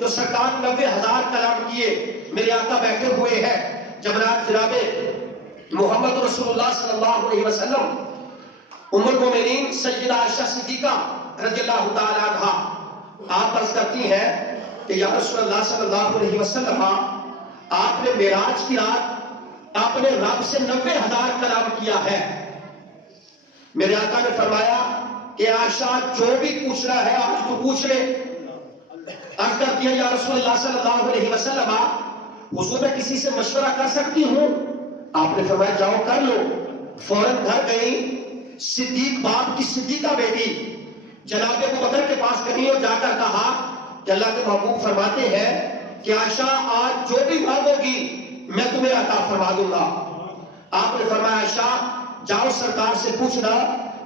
تو سرکار 90,000 کلام کیے. میرے آقا بیٹھے ہوئے ہیں. جناب محمد رسول اللہ صلی اللہ علیہ وسلم ام المومنین سیدہ عائشہ صدیقہ رضی اللہ تعالی عنہا آپ عرض کرتی ہیں کہ یا رسول اللہ صلی اللہ علیہ وسلم آپ نے معراج کی رات اپنے رب سے 90,000 کلام کیا ہے. میرے آقا نے فرمایا کہ عائشہ جو بھی پوچھنا ہے آج تو پوچھ لے. عرض کرتی ہے یا رسول اللہ صلی اللہ علیہ وسلم حضور میں کسی سے مشورہ کر سکتی ہوں؟ آپ نے فرمایا جاؤ کر لو. فوراً گھر گئی. صدیق باپ کی صدیقہ بیٹی جناب ابو بکر کے پاس گئی اور جا کر کہا کہ اللہ کے محبوب فرماتے ہیں کہ عائشہ آج جو بھی مانگو گی میں تمہیں عطا فرما دوں گا. آپ نے فرمایا عائشہ جاؤ سرکار سے پوچھنا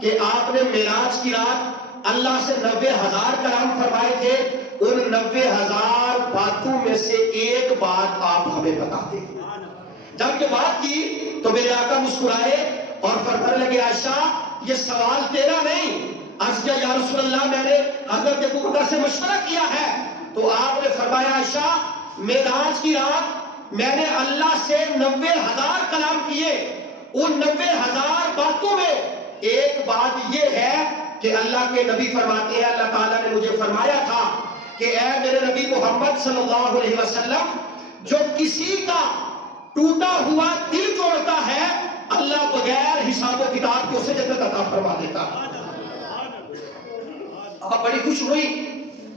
کہ آپ نے معراج کی رات اللہ سے 90,000 کلام فرمائے تھے. ان 90,000 باتوں میں سے ایک بات آپ ہمیں بتا دیں. جب یہ بات کی تو میرے آقا مسکرائے اور فرمانے لگے عائشہ یہ سوال تیرا نہیں. عرض کیا یا رسول اللہ میں نے حضرت ابو بکر سے مشورہ کیا ہے. تو آپ نے فرمایا عائشہ معراج کی رات میں نے اللہ سے 90,000 کلام کیے. ان 90,000 باتوں میں ایک بات یہ ہے کہ اللہ کے نبی فرماتے ہیں اللہ تعالیٰ نے مجھے فرمایا تھا کہ اے میرے نبی محمد صلی اللہ علیہ وسلم جو کسی کا ٹوٹا ہوا دل جوڑتا ہے اللہ بغیر حساب و کتاب کے اسے جنت عطا فرما دیتا. آپ بڑی خوش ہوئی.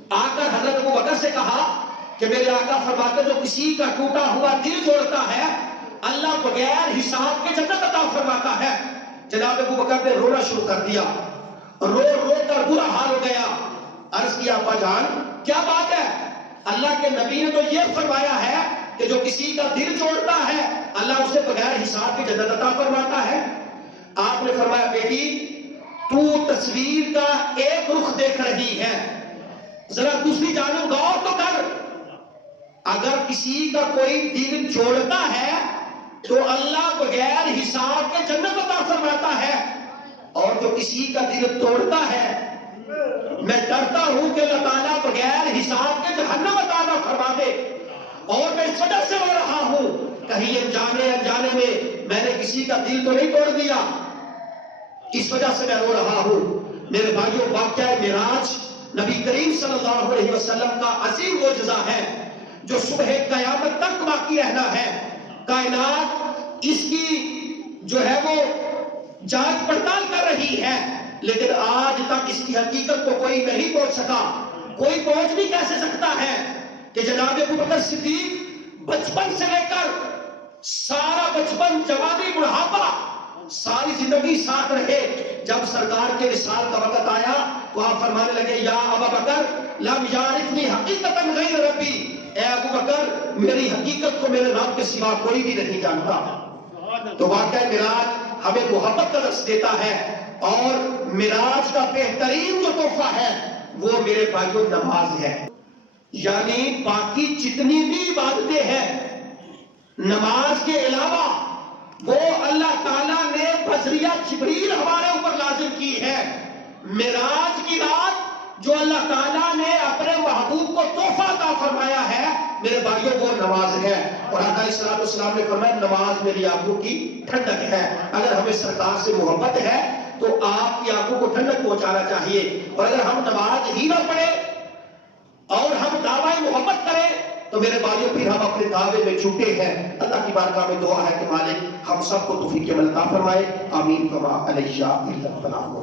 آ کر حضرت ابو بکر سے کہا کہ میرے آقا فرماتے جو کسی کا ٹوٹا ہوا دل جوڑتا ہے اللہ بغیر حساب کے جنت عطا فرماتا ہے. جناب ابو بکر نے رونا شروع کر دیا. رو رو کر برا حال ہو گیا. عرض کیا ابا جان کیا بات ہے؟ اللہ کے نبی نے تو یہ فرمایا ہے کہ جو کسی کا دل جوڑتا ہے اللہ اسے بغیر حساب کی جنت عطا فرماتا ہے. آپ نے فرمایا بیٹی تو تصویر کا ایک رخ دیکھ رہی ہے ذرا دوسری جانب غور تو کر. اگر کسی کا کوئی دل جوڑتا ہے تو اللہ بغیر حساب کے جنت عطا فرماتا ہے اور جو کسی کا دل توڑتا ہے میں ڈرتا ہوں کہ اللہ تعالیٰ بغیر حساب کے جہنم عطا فرما دے. اور میں اس وجہ سے رو رہا ہوں کہیں انجانے میں نے کسی کا دل تو نہیں توڑ دیا. اس وجہ سے میں رو رہا ہوں. میرے بھائیوں واقعہ معراج نبی کریم صلی اللہ علیہ وسلم کا عظیم معجزہ ہے جو صبح قیامت تک باقی رہنا ہے. کائنات اس کی جو ہے وہ جانچ پڑتال کر رہی ہے لیکن آج تک اس کی حقیقت کو کوئی نہیں پہنچ سکا. کوئی پہنچ بھی کیسے سکتا ہے کہ جناب ابو بکر صدیق بچپن سے لے کر سارا بچپن جوانی بڑھاپا ساری زندگی ساتھ رہے. جب سرکار کے وصال کا وقت آیا تو آپ فرمانے لگے یا ابا بکر لم یعرفنی حقیقتا غیر ربی. اے ابو بکر میری حقیقت کو میرے رب کے سوا کوئی بھی نہیں جانتا. تو واقعہ معراج ہمیں محبت کا درس دیتا ہے اور معراج کا بہترین جو تحفہ ہے وہ میرے بھائیوں نماز ہے. یعنی باقی جتنی بھی عبادتیں ہیں نماز کے علاوہ وہ اللہ تعالیٰ نے بذریعہ جبریل ہمارے اوپر لازم کی ہے. معراج کی رات جو اللہ تعالیٰ نے اپنے محبوب کو تحفہ عطا فرمایا ہے میرے بھائیوں وہ نماز ہے. اور آقا علیہ السلام نے فرمایا نماز میری آنکھوں کی ٹھنڈک ہے. اگر ہمیں سرکار سے محبت ہے تو آپ کی آنکھوں کو ٹھنڈک پہنچانا چاہیے. اور اگر ہم نماز ہی نہ پڑھیں اور ہم دعویٰ محبت کریں تو میرے بھائیوں پھر ہم اپنے دعوے میں جھوٹے ہیں. اللہ کی بارگاہ میں دعا ہے کہ مالک ہم سب کو توفیق عمل عطا فرمائے. آمین. کما علیہ السلام.